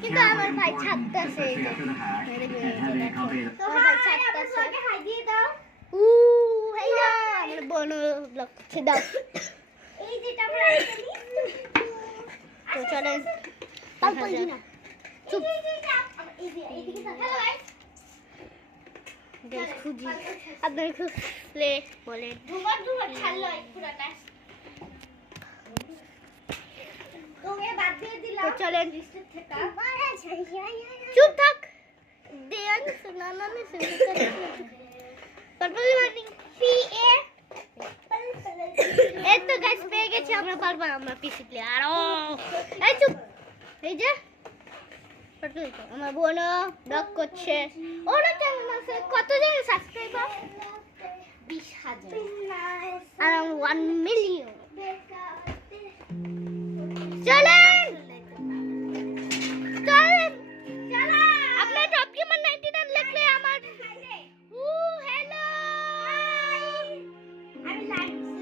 কিন্তু আমার ভাই ছাড়তেছে আমার বোন ব্লগ করছে দাও তো চলেন খুঁজি আপনার খুঁজলে বলেন চলেন চুপ থাক এই তো গাছ পেয়ে গেছি আমরা পারবো আমরা পিসি প্লেয়ার এই চুপ এই যে আমার বোন ব্লগ করছে ওরা চ্যানেল আছে কত জন সাবস্ক্রাইবার 20,000 আর 1 মিলিয়ন চলেন চলেন আপনার টপ গেমার 99 লিখলে আমার হ্যালো আমি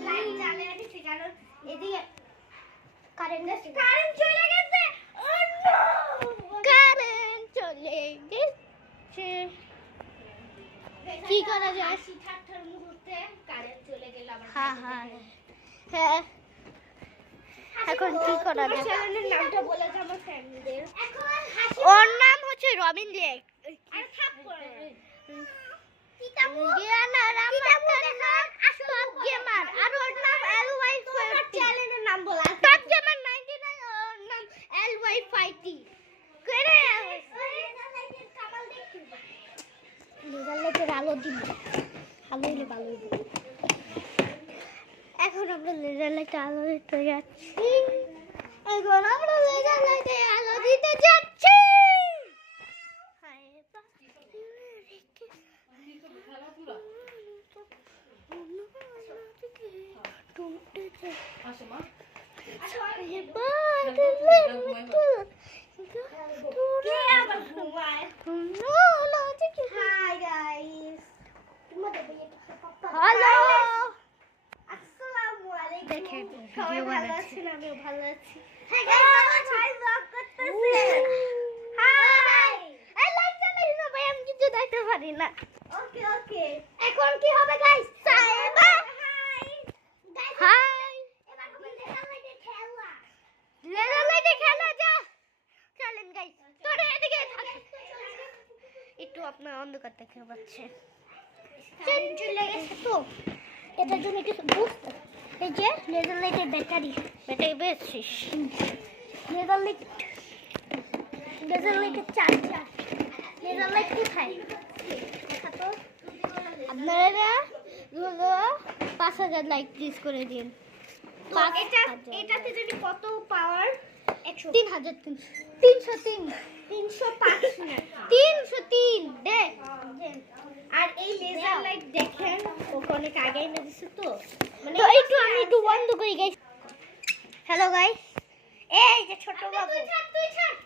লাইট জ্বালিয়ে দিছি কারণ এদিকে কারেন্ট চলে গেছে কারেন্ট চলে গেছে কি করা যায় ঠাট্টার মুহূর্তে কারেন্ট চলে গেল আবার হ্যাঁ এখন কি করা যায় চ্যানেলের নামটা বলে দাও আমার ফ্যামিলিদের ওর নাম হচ্ছে রবিন লেক আর থাপ করে গিয়ানার আমার নাম টপ গেমার আর ওর নাম LY50 চ্যানেলের নাম বলা টপ গেমার 99 ওর নাম LY50 করে কামাল দেখি লেজার লাইটের আলো দিব আলো হলে ভালো হবে এখন আমরা লেজার লাইটে আলো দিতে যাচ্ছি এখন আমরা লেজার লাইটে আলো দিতে যাচ্ছি হ্যালো দেখেন ভিডিও বানাচ্ছি আমিও ভালো আছি হাই গাইস ব্লগ করতেছি হাই এই লাইট চালিয়ে না ভাই আমি কিছু দেখতে পারি না ওকে এখন কি হবে গাইস সাইবা হাই এবার লেজার লাইটে খেলা যা চলেন গাইস তোরে এদিকে থাক একটু আপনার অন্ধকার দেখতে পাচ্ছেন চলে গেছে তো এটার জন্য কিছু বুঝতে এই যে লেজার লাইটের ব্যাটারি বেশিস লেজার লাইটের চার্জার লেজার লাইট কোথায় তো আপনারা 5,000 লাইক প্লিজ করে দিন এটাতে যদি কত পাওয়ার 303 দেখ আর এই লেজার লাইট দেখেন ওখানে আগে এনে দিছে তো মানে তো একটু বন্ধ করি গাইস হ্যালো গাইস এই যে ছোট বাবু তুই ছাড়